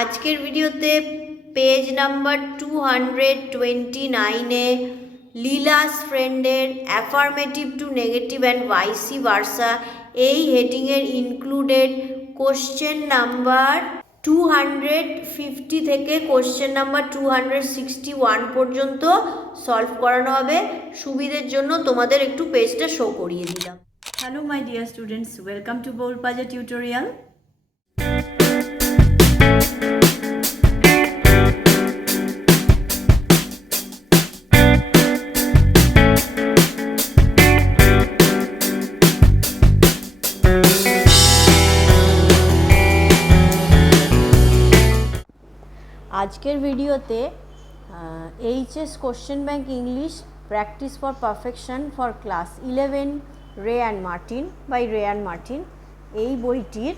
আজকের ভিডিওতে page number 229-এ লীলাস ফ্রেন্ডের affirmative two negative and vice versa এই হেডিংয়ের ইনক্লুডেড কোশ্চেন নাম্বার 250 থেকে কোশ্চেন নাম্বার 261 পর্যন্ত সলভ করানো হবে। সুবিধের জন্য তোমাদের একটু পেজটা শো করিয়ে দিলাম। Hello my dear students, welcome to Boul Panja tutorial. আজকের ভিডিওতে HS question bank English practice for perfection for class 11 রে অ্যান্ড মার্টিন বাই রে অ্যান্ড মার্টিন এই বইটির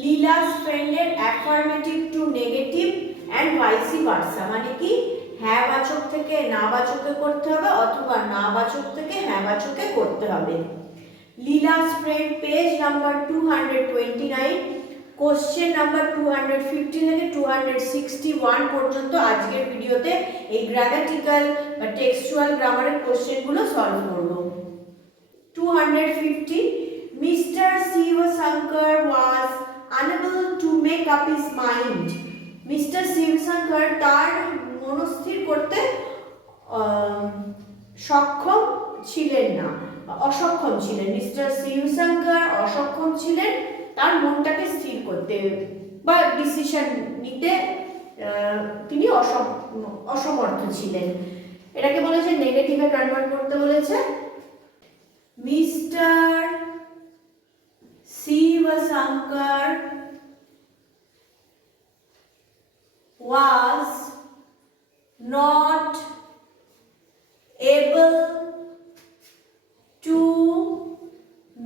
লীলাস ফ্রেন্ডের affirmative two negative and vice versa, মানে কি হ্যাঁ বাচক থেকে না বাচকে করতে হবে অথবা না বাচক থেকে হ্যাঁ বাচকে করতে হবে। Leela's friend page number 229, question number 250 থেকে 261 পর্যন্ত আজকের ভিডিওতে এই গ্রামাটিক্যাল বা টেক্সচুয়াল গ্রামারের কোশ্চেনগুলো সলভ করব। 250, Mr. Shivasankar was unable to make up his mind. Mr. Shivasankar তার মনস্থির করতে সক্ষম ছিলেন না, অসক্ষম ছিলেন। মিস্টার শিবশঙ্কর অসক্ষম ছিলেন তার মনটাকে স্থির করতে বা ডিসিশন নিতে, তিনি অসমর্থ ছিলেন। এটাকে বলেছে নেগেটিভে কনভার্ট করতে বলেছে। Mister Shivshankar was not able to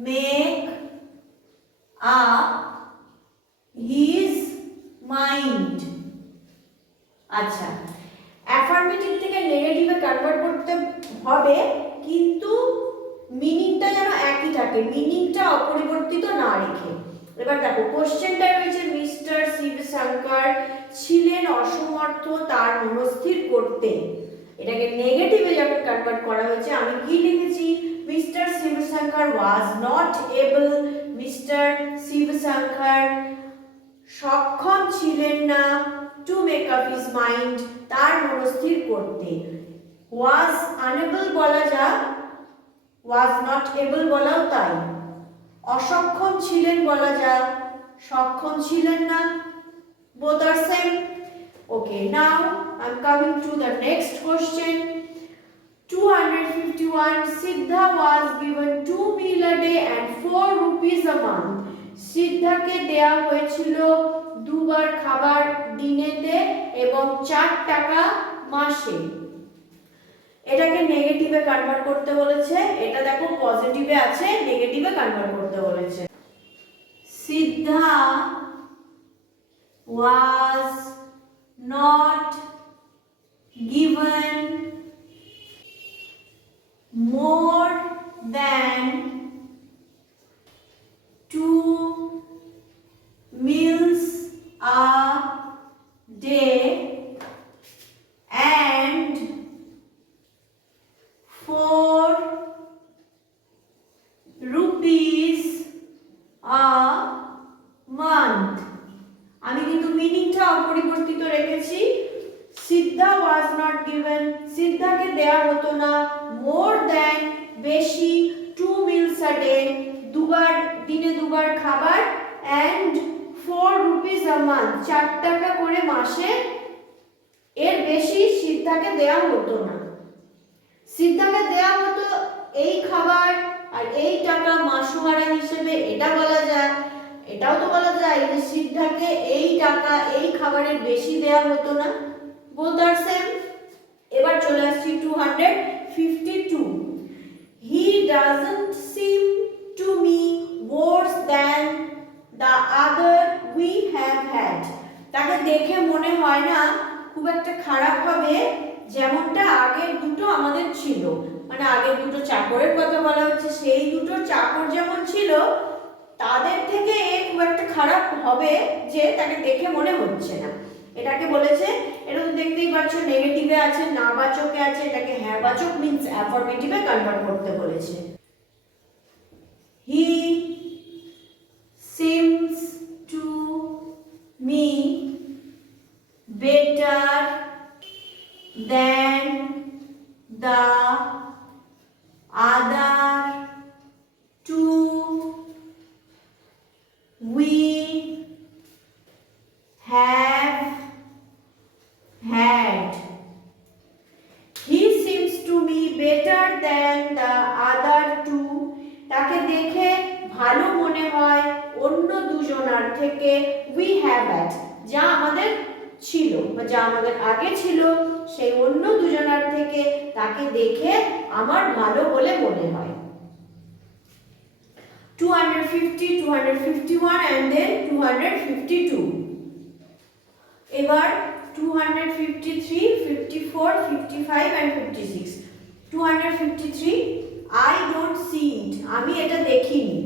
make up his mind. আচ্ছা, অ্যাফার্মেটিভ থেকে নেগেটিভে কনভার্ট করতে হবে, কিন্তু মিনিংটা যেন একই থাকে, মিনিংটা অপরিবর্তিত না রেখে। এবার দেখো কোশ্চেনটা রয়েছে মিস্টার শিবশঙ্কর ছিলেন অসমর্থ তার মনস্থির করতে। এটাকে নেগেটিভে যখন কনভার্ট করা হয়েছে আমি কি লিখেছি? Mister Shivshankar was not able, mister Shivshankar সক্ষম ছিলেন না, to make up his mind তার মনস্থির করতে। ওয়াজ আনএবল বলা যায়, ওয়াজ নট এবল বলাও তাই। অসক্ষম ছিলেন বলা যায়, সক্ষম ছিলেন না, both are same. Okay, now I'm coming to the next question. 251, Siddha was given 2 meal a day and 4 rupees a month. সিদ্ধাকে দেয়া হয়েছিল দুবার খাবার দিনেতে এবং 4 টাকা মাসে। এটাকে নেগেটিভে কনভার্ট করতে বলেছে। এটা দেখো পজিটিভে আছে, নেগেটিভে কনভার্ট করতে বলেছে। সিদ্ধা was not given more than 2 meals a day and 4 rupees a month. আমি কিন্তু মিনিংটা অপরিবর্তিত রেখেছি। সিদ্ধা ওয়াজ নট গিভেন, সিদ্ধাকে দেয়া হতো না, মোর দ্যান বেশি, 2 মিলস আ ডে দুবার দিনে দুবার খাবার, অ্যান্ড 4 রুপিস আ মান্থ 4 টাকা করে মাসে, এর বেশি সিদ্ধাকে দেয়া হতো না। সিদ্ধাকে দেয়া হতো এই খাবার আর এই টাকা মাসোহারা হিসেবে, এটা বলা যায়। এটাও তো বলা যায় যে সিদ্ধাকে এই টাকা এই খাবারের বেশি দেয়া হতো না, both are same. এবার চলে আসছি 252, he doesn't seem to me worse than the other we have had. তাকে দেখে মনে হয় না খুব একটা খারাপ হবে যেমনটা আগের দুটো আমাদের ছিল, মানে আগের দুটো চাকরের কথা বলা হচ্ছে, সেই দুটো চাকর যেমন ছিল তাদের থেকে খুব একটা খারাপ হবে যে তাকে দেখে মনে হচ্ছে না। এটাকে বলেছে, এটা তো দেখতেই পাচ্ছ নেগেটিভে আছে, নাবাচকে আছে, এটাকে হ্যাঁবাচক মিন্স অ্যাফার্মেটিভে কনভার্ট করতে বলেছে। He seems to me better than the other two we have had. He seems to me better than the other two. তাকে দেখে ভালো মনে হয় অন্য দুজনার থেকে we have had, যা আমাদের ছিল বা যা আমাদের আগে ছিল সেই অন্য দুজনার থেকে তাকে দেখে আমার ভালো বলে মনে হয়। 250, 251 and then 252. এবার 253, 54, 55 and 56. 253, I don't see it. আমি এটা দেখিনি।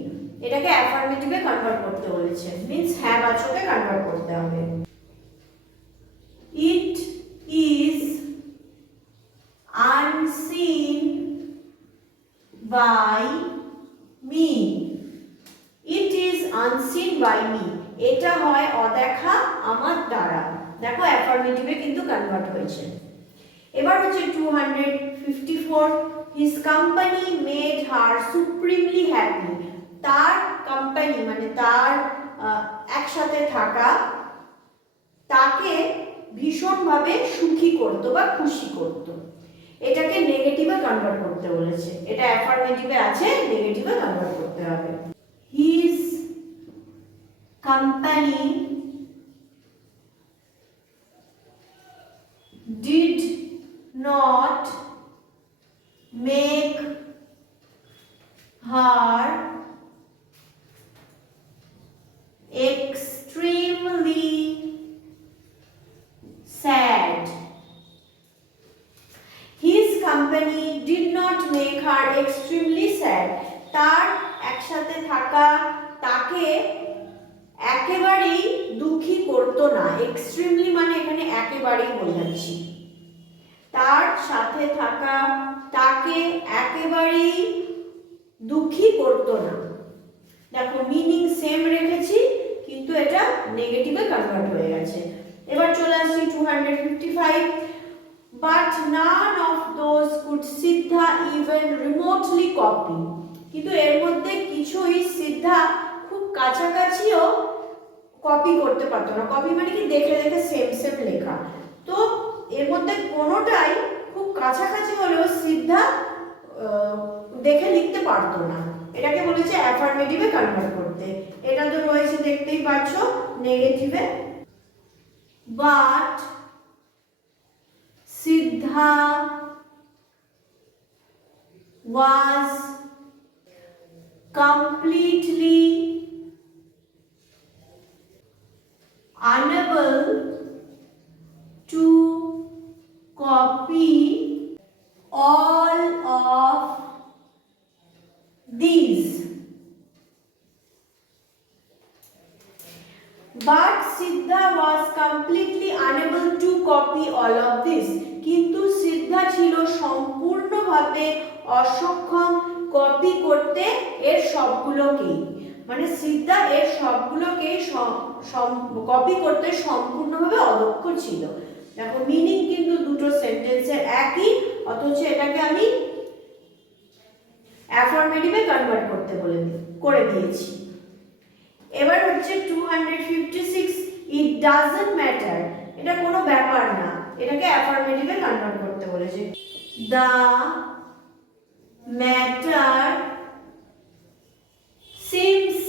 এটাকে অ্যাফার্মেটিভে কনভার্ট করতে বলেছে, মিন্স হ্যাঁ বাচকে কনভার্ট করতে হবে। It is unseen by me. It is unseen by me. এটা হয় অদেখা আমার দ্বারা। দেখো অ্যাফার্মেটিভে কিন্তু কনভার্ট হয়েছে। এবার হচ্ছে 254, his company made her supremely happy. তার কোম্পানি মানে তার একসাথে থাকা তাকে ভীষণভাবে সুখী করতো বা খুশি করতো। এটাকে নেগেটিভে কনভার্ট করতে বলেছে, এটা অ্যাফার্মেটিভে আছে, নেগেটিভে কনভার্ট করতে হবে। His company did not make her extremely sad. His company did not make her extremely sad. তার একসাথে থাকা তাকে একেবারেই দুঃখী করতো না। এক্সট্রিমলি মানে এখানে একেবারেই বোঝাচ্ছি। তার সাথে থাকা তাকে একেবারেই দুঃখী করতো না। দেখো মিনিং সেম রেখেছি কিন্তু এটা নেগেটিভে কনভার্ট হয়ে গেছে। এবার চলে আসছি 255, but none of those could Siddha even remotely copy. কিন্তু এর মধ্যে কিছুই সিদ্ধা খুব কাছাকাছিও কপি করতে পারতো না। কপি মানে কি দেখে দেখে সেম সেম লেখা, তো এর মধ্যে কোনোটাই খুব কাছাকাছি হলেও সিদ্ধা দেখে লিখতে পারতো না। এটাকে বলেছে অ্যাফার্মেটিভে কনভার্ট করতে। এটা তো রয়েছে দেখতেই পাচ্ছ নেগেটিভে। But Siddha was completely unable to copy all of these. But Siddha was completely unable to copy all of this. কিন্তু সিদ্ধা ছিল সম্পূর্ণভাবে অসক্ষম কপি করতে এর সবগুলোকেই। মানে সিদ্ধা এর সবগুলোকেই কপি করতে সম্পূর্ণভাবে অদক্ষ ছিল। দেখো মিনিং কিন্তু দুটো সেন্টেন্সের একই, অথচ এটাকে আমি অ্যাফার্মেটিভে কনভার্ট করতে করে দিয়েছি। এবার হচ্ছে 256, ইট ডাজন্ট ম্যাটার। এটা কোনো ব্যাপার না, এটাকে অ্যাফার্মেটিভে কনভার্ট করতে বলেছে। The matter seems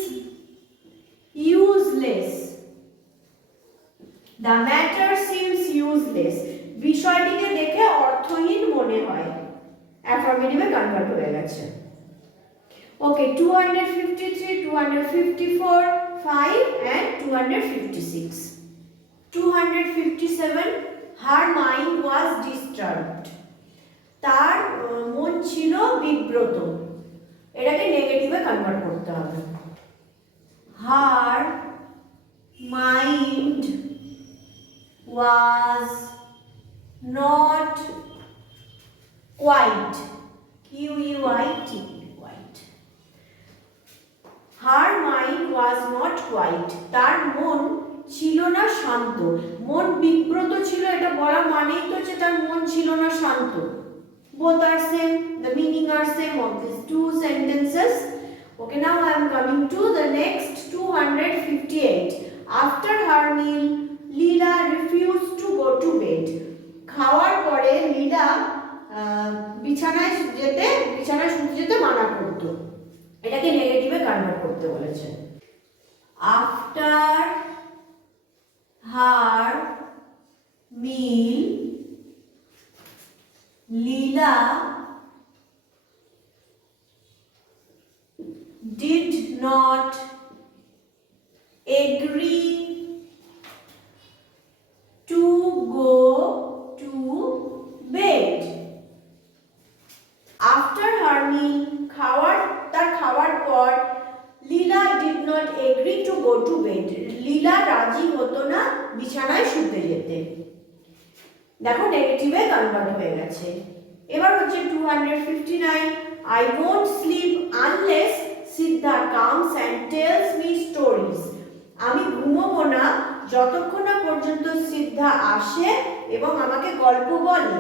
useless. The matter seems useless, বিষয়টিকে দেখে অর্থহীন মনে হয়। অ্যাফার্মেটিভে কনভার্ট হয়ে গেছে। ওকে, 253, 254, 5 and 256. 257, her mind was disturbed. তার মন ছিল বিব্রত। এটাকে নেগেটিভে কনভার্ট করতে হবে। her mind was not quiet. Q-U-I-T, quiet. Her mind was not quiet. তার মন ছিল না শান্ত। মন বিব্রত ছিল, এটা বলা মানেই তো যে তার মন ছিল না শান্ত। Both are same, the meaning are same of these two sentences. Okay, now I am coming to the next 258. After her meal, Leela refused to go to bed. খাওয়ার পরে লীলা বিছানায় শুতে যেতে মানা করত। এটাকে নেগেটিভে কনভার্ট করতে বলেছে। After her meal, Leela did not agree to go to bed. After her meal, খাওয়ার পর লীলা did not agree to go to bed. লীলা রাজি হতো না বিছানায় শুতে যেতে। দেখো নেগেটিভে কনভার্ট হয়ে গেছে। এবার হচ্ছে 259. I won't sleep unless Siddha comes and tells me stories. আমি ঘুমোবো না যতক্ষণ না পর্যন্ত সিদ্ধা আসে এবং আমাকে গল্প বলে।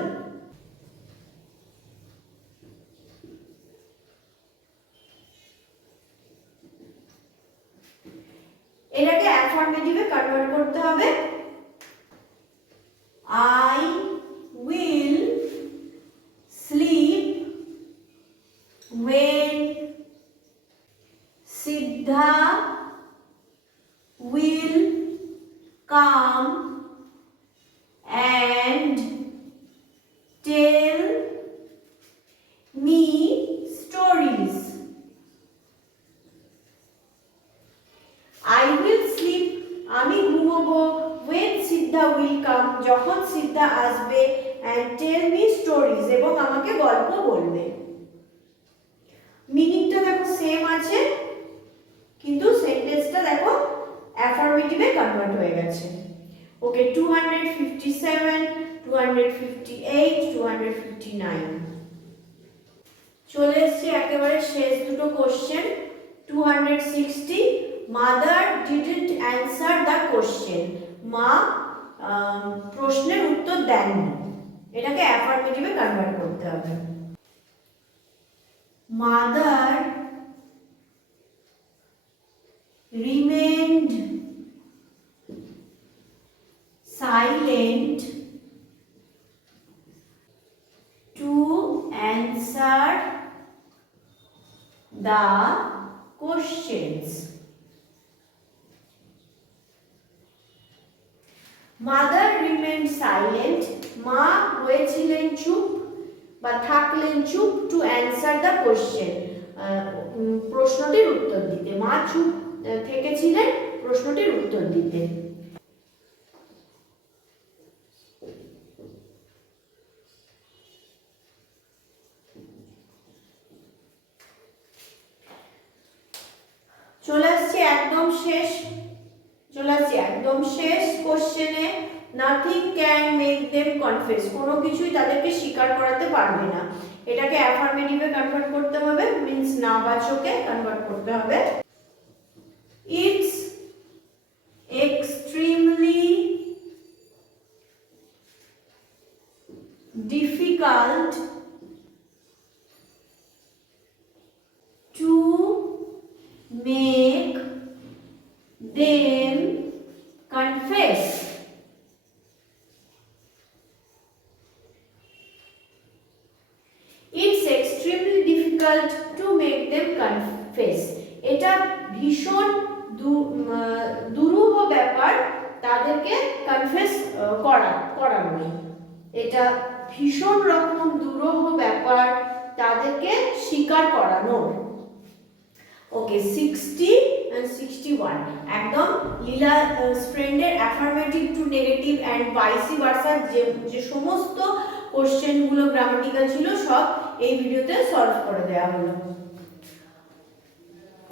এটাকে অ্যাফার্মেটিভে কনভার্ট করতে হবে। I will sleep when Siddha will come and tell me stories. I will sleep, আমি ঘুমোবো, when Siddha will come, যখন সিদ্ধা আসবে, and tell me stories, এবং আমাকে গল্প বলবে। মিনিংটা দেখো সেম আছে, কিন্তু সেন্টেন্সটা দেখো অ্যাফার্মেটিভে কনভার্ট হয়ে গেছে। ওকে, 257, 258, 259 চলে এসেছে একেবারে শেষ দুটো কোশ্চেন। 260, mother didn't answer the question. মা প্রশ্নের উত্তর দেননি। এটাকে অ্যাফার্মেটিভে কনভার্ট করতে হবে। Mother remained silent to answer the questions. Mother remained silent, মা হয়েছিলেন চুপ বা থাকলেন চুপ, to answer the question, প্রশ্নটির উত্তর দিতে। মা চুপ থেকেছিলেন প্রশ্নটির উত্তর দিতে। চলে আসছে একদম শেষ কোশ্চেনে। Nothing can make them confess, কোনো কিছুই তাদেরকে স্বীকার করাতে পারবে না। এটাকে অ্যাফার্মেটিভে কনভার্ট করতে হবে, মিন্স নাবাচকে কনভার্ট করতে হবে। It's extremely difficult to make them confess. It's extremely difficult to make them confess. এটা ভীষণ দুরূহ ব্যাপার তাদেরকে কনফেস করানো। এটা ভীষণ রকম দুরূহ ব্যাপার তাদেরকে স্বীকার করানোর। ওকে, 60 and 61 একদম লীলা ফ্রেন্ডের affirmative two negative and vice versa যে সমস্ত কোশ্চেনগুলো গ্রামাটিক্যাল ছিল সব এই ভিডিওতে সলভ করে দেওয়া হলো।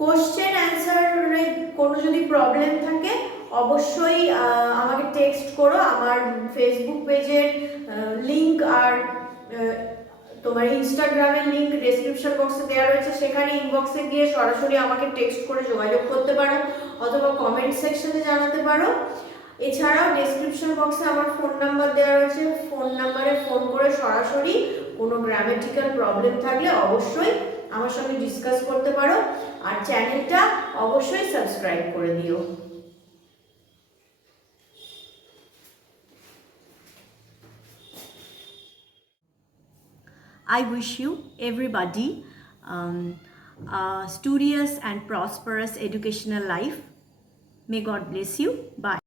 কোশ্চেন অ্যান্সারে কোনো যদি প্রবলেম থাকে অবশ্যই আমাকে টেক্সট করো। আমার ফেসবুক পেজের লিংক আর তোমার ইনস্টাগ্রামের লিংক ডেসক্রিপশন বক্সে দেওয়া রয়েছে, সেখানে ইনবক্সে গিয়ে সরাসরি আমাকে টেক্সট করে যোগাযোগ করতে পারো অথবা কমেন্ট সেকশনে জানাতে পারো। এছাড়াও ডেসক্রিপশন বক্সে আমার ফোন নাম্বার দেওয়া রয়েছে, ফোন নাম্বারে ফোন করে সরাসরি কোনো গ্রামেটিক্যাল প্রবলেম থাকলে অবশ্যই আমার সঙ্গে ডিসকাস করতে পারো। আর চ্যানেলটা অবশ্যই সাবস্ক্রাইব করে দিও। I wish you everybody a studious and prosperous educational life. May God bless you. Bye.